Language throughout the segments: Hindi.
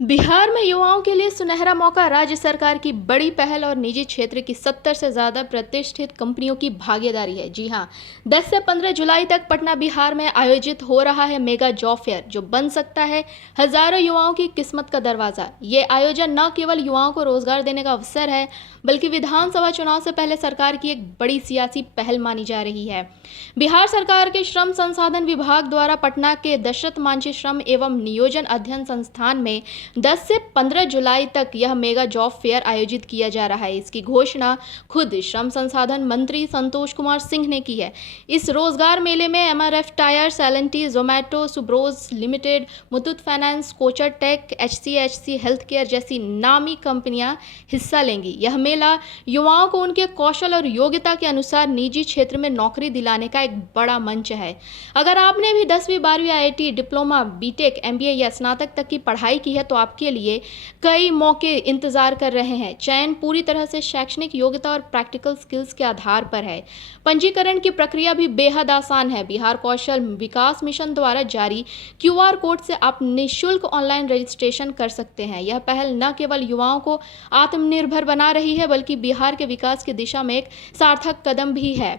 बिहार में युवाओं के लिए सुनहरा मौका। राज्य सरकार की बड़ी पहल और निजी क्षेत्र की 70 से ज्यादा प्रतिष्ठित कंपनियों की भागीदारी है। जी हां, 10 से 15 जुलाई तक पटना बिहार में आयोजित हो रहा है मेगा जॉब फेयर, जो बन सकता है हजारों युवाओं की किस्मत का दरवाजा। ये आयोजन न केवल युवाओं को रोजगार देने का अवसर है, बल्कि विधानसभा चुनाव से पहले सरकार की एक बड़ी सियासी पहल मानी जा रही है। बिहार सरकार के श्रम संसाधन विभाग द्वारा पटना के दशरथ मांझी श्रम एवं नियोजन अध्ययन संस्थान में 10 से 15 जुलाई तक यह मेगा जॉब फेयर आयोजित किया जा रहा है। इसकी घोषणा खुद श्रम संसाधन मंत्री संतोष कुमार सिंह ने की है। इस रोजगार मेले में MRF tyres, L and T, Zomato, Subros limited, Muthoot finance, Kochar tech, HCHC health care जैसी नामी कंपनियां हिस्सा लेंगी। यह मेला युवाओं को उनके कौशल और योग्यता के अनुसार निजी क्षेत्र में नौकरी दिलाने का एक बड़ा मंच है। अगर आपने भी 10वीं 12वीं आईआईटी, डिप्लोमा, बीटेक, एमबीए या स्नातक तक की पढ़ाई की है तो आपके लिए कई मौके इंतजार कर रहे हैं। चयन पूरी तरह से शैक्षणिक योग्यता और प्रैक्टिकल स्किल्स के आधार पर है। पंजीकरण की प्रक्रिया भी बेहद आसान है। बिहार कौशल विकास मिशन द्वारा जारी क्यूआर कोड से आप निःशुल्क ऑनलाइन रजिस्ट्रेशन कर सकते हैं। यह पहल न केवल युवाओं को आत्मनिर्भर बना रही है, बल्कि बिहार के विकास की दिशा में एक सार्थक कदम भी है।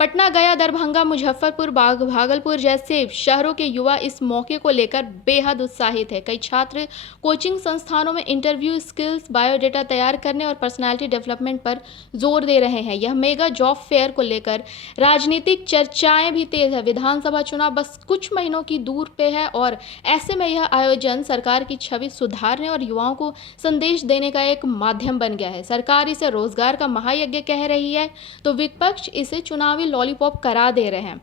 पटना, गया, दरभंगा, मुजफ्फरपुर, भागलपुर जैसे शहरों के युवा इस मौके को लेकर बेहद उत्साहित है। कई छात्र कोचिंग संस्थानों में इंटरव्यू स्किल्स, बायोडेटा तैयार करने और पर्सनालिटी डेवलपमेंट पर जोर दे रहे हैं। यह मेगा जॉब फेयर को लेकर राजनीतिक चर्चाएं भी तेज है। विधानसभा चुनाव बस कुछ महीनों की दूर पे है और ऐसे में यह आयोजन सरकार की छवि सुधारने और युवाओं को संदेश देने का एक माध्यम बन गया है। सरकार इसे रोजगार का महायज्ञ कह रही है तो विपक्ष इसे चुनावी लॉलीपॉप करा दे रहे हैं,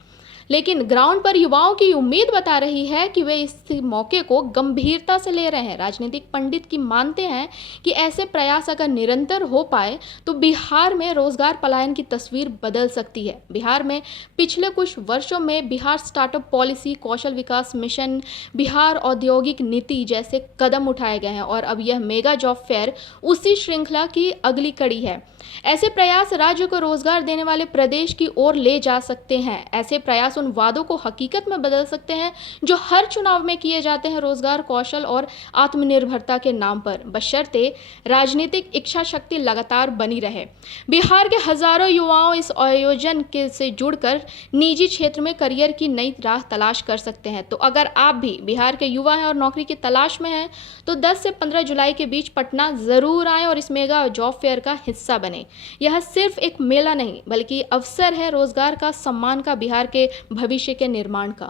लेकिन ग्राउंड पर युवाओं की उम्मीद बता रही है कि वे इस मौके को गंभीरता से ले रहे हैं। राजनीतिक पंडित की मानते हैं कि ऐसे प्रयास अगर निरंतर हो पाए तो बिहार में रोजगार पलायन की तस्वीर बदल सकती है। बिहार में पिछले कुछ वर्षों में बिहार स्टार्टअप पॉलिसी, कौशल विकास मिशन, बिहार औद्योगिक नीति जैसे कदम उठाए गए हैं और अब यह मेगा जॉब फेयर उसी श्रृंखला की अगली कड़ी है। ऐसे प्रयास राज्य को रोजगार देने वाले प्रदेश की ओर ले जा सकते हैं। ऐसे प्रयास उन वादों को हकीकत में बदल सकते हैं जो हर चुनाव में किए जाते हैं रोजगार, कौशल और आत्मनिर्भरता के नाम पर, बशर्ते राजनीतिक इच्छा शक्ति लगातार बनी रहे। बिहार के हजारों युवाओं इस आयोजन के से जुड़कर निजी क्षेत्र में करियर की नई राह तलाश कर सकते हैं। तो अगर आप भी बिहार के युवा हैं और नौकरी की तलाश में हैं तो 10 से 15 जुलाई के बीच पटना जरूर आएं और इस मेगा जॉब फेयर का हिस्सा बने। यह सिर्फ एक मेला नहीं, बल्कि अवसर है रोजगार का, सम्मान का, बिहार के भविष्य के निर्माण का।